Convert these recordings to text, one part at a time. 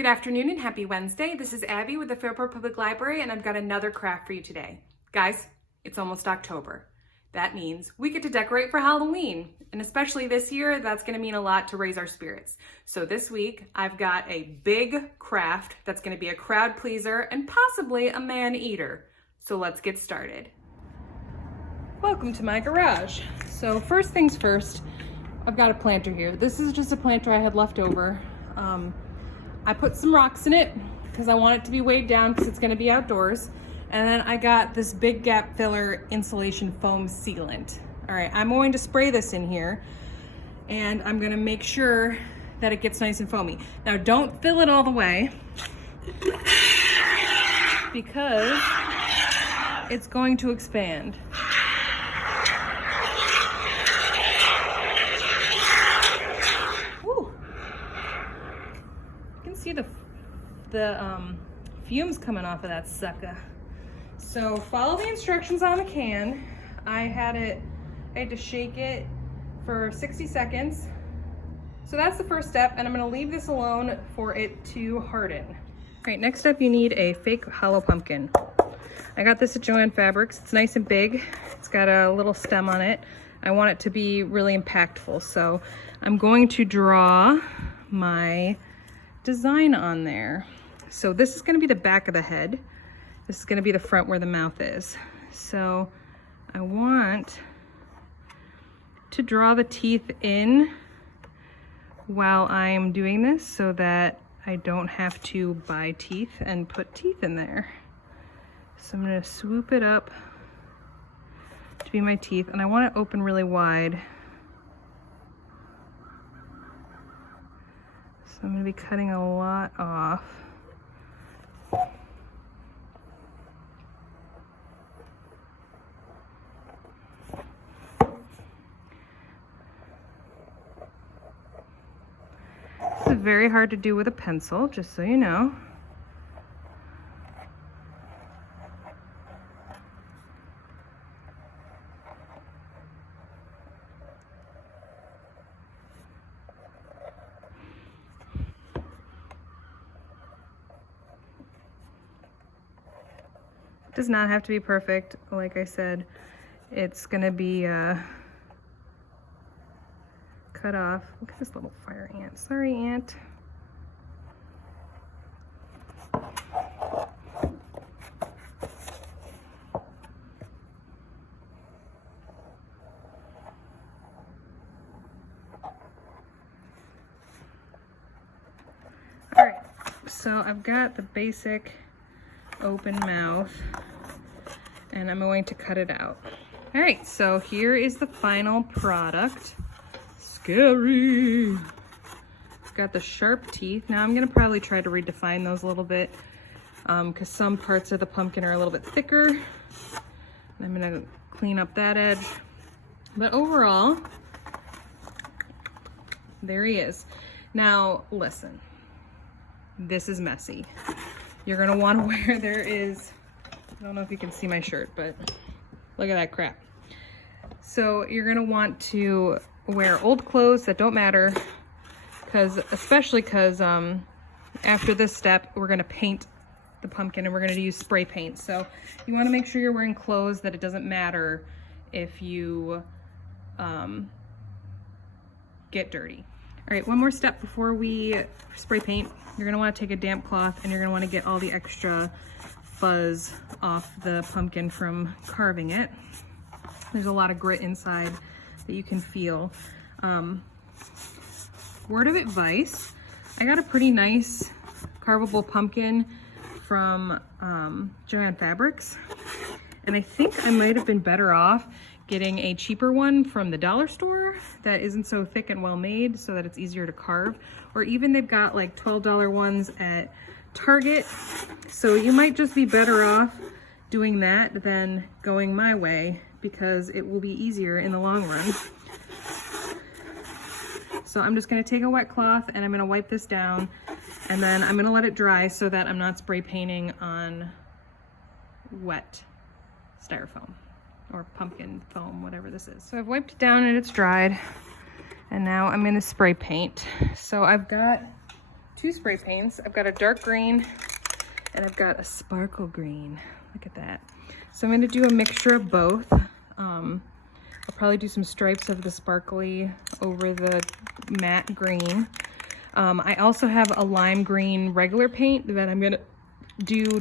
Good afternoon and happy Wednesday. This is Abby with the Fairport Public Library, and I've got another craft for you today. Guys, it's almost October. That means we get to decorate for Halloween. And especially this year, that's gonna mean a lot to raise our spirits. So this week, I've got a big craft that's gonna be a crowd pleaser and possibly a man-eater. So let's get started. Welcome to my garage. So first things first, I've got a planter here. This is just a planter I had left over. I put some rocks in it because I want it to be weighed down because it's going to be outdoors. And then I got this big gap filler insulation foam sealant. All right, I'm going to spray this in here and I'm going to make sure that it gets nice and foamy. Now don't fill it all the way because it's going to expand. See the fumes coming off of that sucker. So follow the instructions on the can. I had to shake it for 60 seconds. So that's the first step, and I'm gonna leave this alone for it to harden. All right, next up you need a fake hollow pumpkin. I got this at Joann Fabrics. It's nice and big. It's got a little stem on it. I want it to be really impactful. So I'm going to draw my design on there. So this is going to be the back of the head. This is going to be the front where the mouth is. So I want to draw the teeth in while I'm doing this so that I don't have to buy teeth and put teeth in there. So I'm going to swoop it up to be my teeth, and I want it open really wide. So I'm going to be cutting a lot off. This is very hard to do with a pencil, just so you know. It does not have to be perfect. Like I said, it's gonna be cut off. Look at this little fire ant. Sorry, ant. All right, so I've got the basic open mouth and I'm going to cut it out. All right, so here is the final product. Scary. It's got the sharp teeth. Now I'm gonna probably try to redefine those a little bit because some parts of the pumpkin are a little bit thicker. I'm gonna clean up that edge. But overall, there he is. Now listen, this is messy. You're gonna wanna wear, I don't know if you can see my shirt, but look at that crap. So you're gonna want to wear old clothes that don't matter, especially because after this step, we're gonna paint the pumpkin and we're gonna use spray paint. So you wanna make sure you're wearing clothes that it doesn't matter if you get dirty. All right, one more step before we spray paint. You're gonna wanna take a damp cloth and you're gonna wanna get all the extra fuzz off the pumpkin from carving it. There's a lot of grit inside that you can feel. Word of advice, I got a pretty nice carvable pumpkin from Joann Fabrics, and I think I might have been better off getting a cheaper one from the dollar store that isn't so thick and well made so that it's easier to carve, or even they've got like $12 ones at Target. So you might just be better off doing that than going my way because it will be easier in the long run. So I'm just gonna take a wet cloth and I'm gonna wipe this down, and then I'm gonna let it dry so that I'm not spray painting on wet styrofoam or pumpkin foam, whatever this is. So I've wiped it down and it's dried, and now I'm gonna spray paint. So I've got two spray paints. I've got a dark green and I've got a sparkle green. Look at that. So I'm gonna do a mixture of both. I'll probably do some stripes of the sparkly over the matte green. I also have a lime green regular paint that I'm gonna do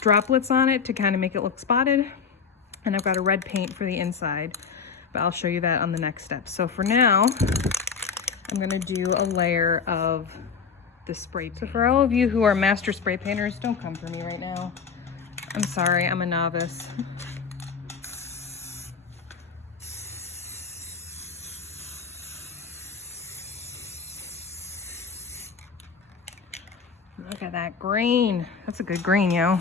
droplets on it to kind of make it look spotted. And I've got a red paint for the inside, but I'll show you that on the next step. So for now, I'm gonna do a layer of the spray paint. So for all of you who are master spray painters, don't come for me right now. I'm sorry, I'm a novice. Look at that green. That's a good green, yo.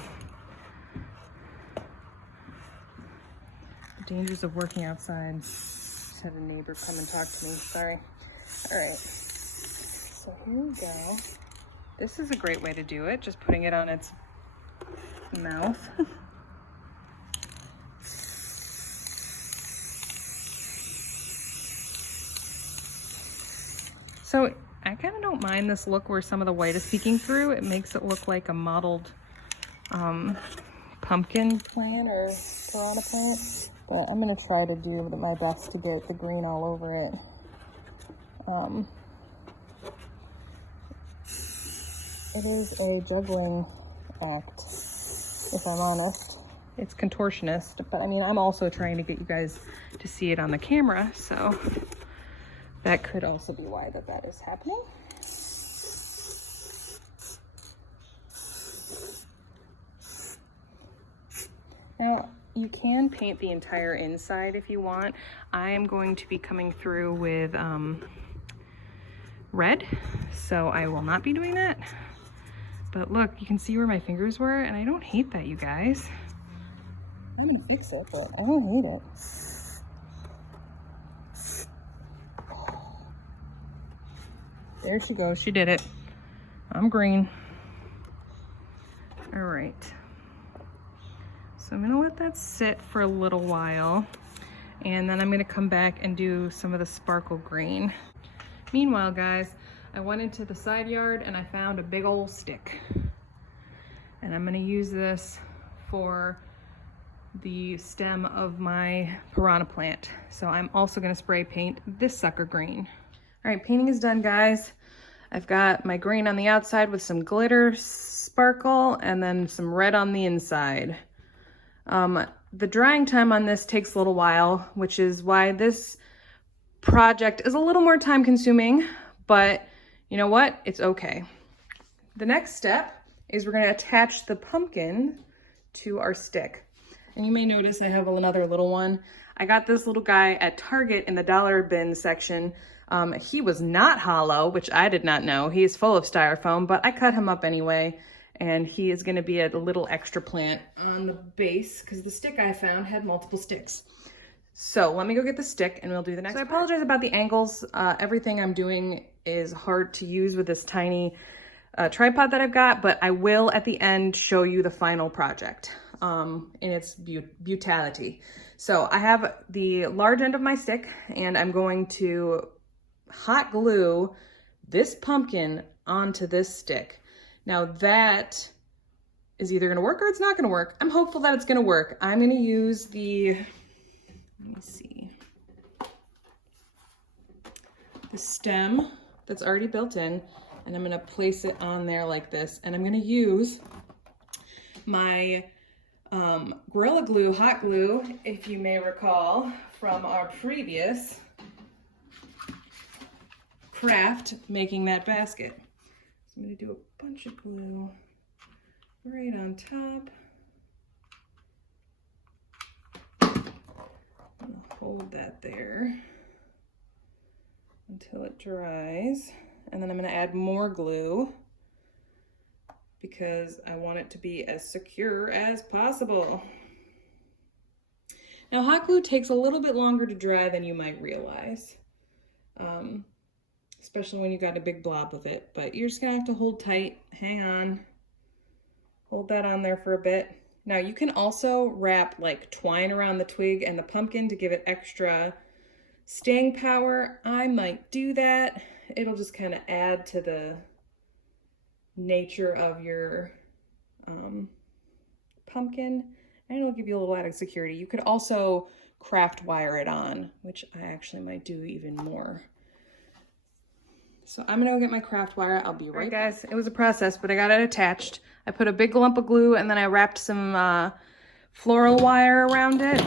The dangers of working outside. Just had a neighbor come and talk to me, sorry. All right, so here we go. This is a great way to do it, just putting it on its mouth. So I kind of don't mind this look where some of the white is peeking through. It makes it look like a mottled pumpkin plant or piranha plant. But I'm gonna try to do my best to get the green all over it. It is a juggling act, if I'm honest. It's contortionist, but I mean, I'm also trying to get you guys to see it on the camera, so that could also be why that is happening. Now, you can paint the entire inside if you want. I am going to be coming through with red, so I will not be doing that. But look, you can see where my fingers were, and I don't hate that, you guys. I'm gonna fix it, but I don't hate it. There she goes, she did it. I'm green. All right. So I'm gonna let that sit for a little while, and then I'm gonna come back and do some of the sparkle green. Meanwhile, guys, I went into the side yard and I found a big old stick. And I'm gonna use this for the stem of my piranha plant. So I'm also gonna spray paint this sucker green. All right, painting is done, guys. I've got my green on the outside with some glitter sparkle and then some red on the inside. The drying time on this takes a little while, which is why this project is a little more time consuming, but you know what? It's okay. The next step is we're gonna attach the pumpkin to our stick. And you may notice I have another little one. I got this little guy at Target in the dollar bin section. He was not hollow, which I did not know. He is full of styrofoam, but I cut him up anyway. And he is gonna be a little extra plant on the base because the stick I found had multiple sticks. So let me go get the stick and we'll do the next part. I apologize about the angles. Everything I'm doing is hard to use with this tiny tripod that I've got, but I will at the end show you the final project in its brutality. So I have the large end of my stick and I'm going to hot glue this pumpkin onto this stick. Now that is either gonna work or it's not gonna work. I'm hopeful that it's gonna work. I'm gonna use the, let me see, the stem that's already built in, and I'm gonna place it on there like this. And I'm gonna use my Gorilla Glue hot glue, if you may recall from our previous craft making that basket. So I'm gonna do a bunch of glue right on top. I'll hold that there until it dries. And then I'm gonna add more glue because I want it to be as secure as possible. Now, hot glue takes a little bit longer to dry than you might realize, especially when you got a big blob of it, but you're just gonna have to hold tight, hang on, hold that on there for a bit. Now you can also wrap like twine around the twig and the pumpkin to give it extra staying power. I might do that. It'll just kind of add to the nature of your pumpkin, and it'll give you a little added security. You could also craft wire it on, which I actually might do even more. So I'm gonna go get my craft wire. I'll be right back. Guys, it was a process, but I got it attached. I put a big lump of glue and then I wrapped some floral wire around it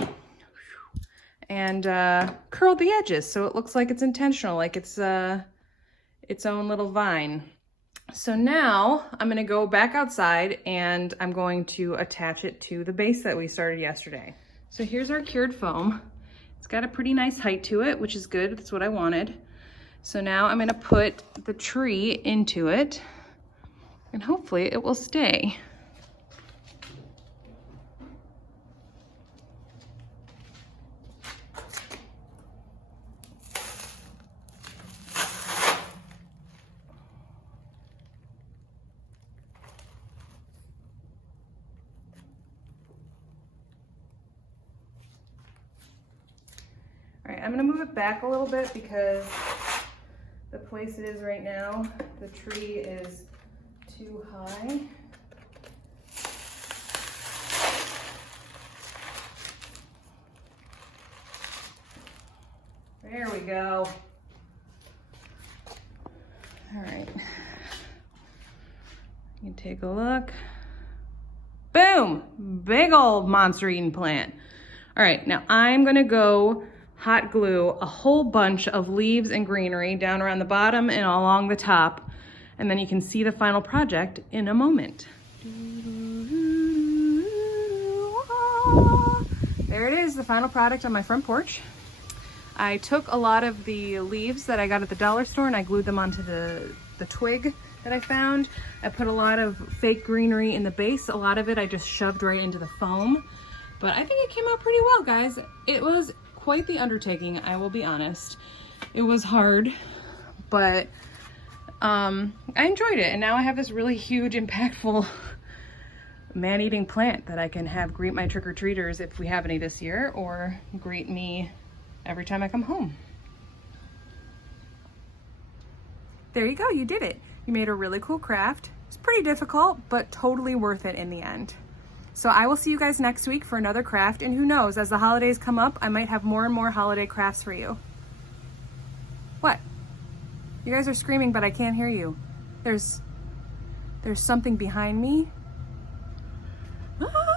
and curled the edges so it looks like it's intentional, like it's its own little vine. So now I'm gonna go back outside and I'm going to attach it to the base that we started yesterday. So here's our cured foam. It's got a pretty nice height to it, which is good. That's what I wanted. So now I'm gonna put the tree into it and hopefully it will stay. All right, I'm gonna move it back a little bit because the place it is right now, the tree is too high. There we go. All right. You can take a look. Boom! Big old monster eating plant. All right, now I'm gonna go hot glue a whole bunch of leaves and greenery down around the bottom and along the top, and then you can see the final project in a moment. There it is, the final product on my front porch. I took a lot of the leaves that I got at the dollar store and I glued them onto the twig that I found. I put a lot of fake greenery in the base. A lot of it I just shoved right into the foam, but I think it came out pretty well, guys. It was quite the undertaking, I will be honest. It was hard, but I enjoyed it, and now I have this really huge, impactful man-eating plant that I can have greet my trick-or-treaters if we have any this year, or greet me every time I come home. There you go, you did it. You made a really cool craft. It's pretty difficult, but totally worth it in the end. So I will see you guys next week for another craft, and who knows, as the holidays come up, I might have more and more holiday crafts for you. What? You guys are screaming, but I can't hear you. There's something behind me. Ah!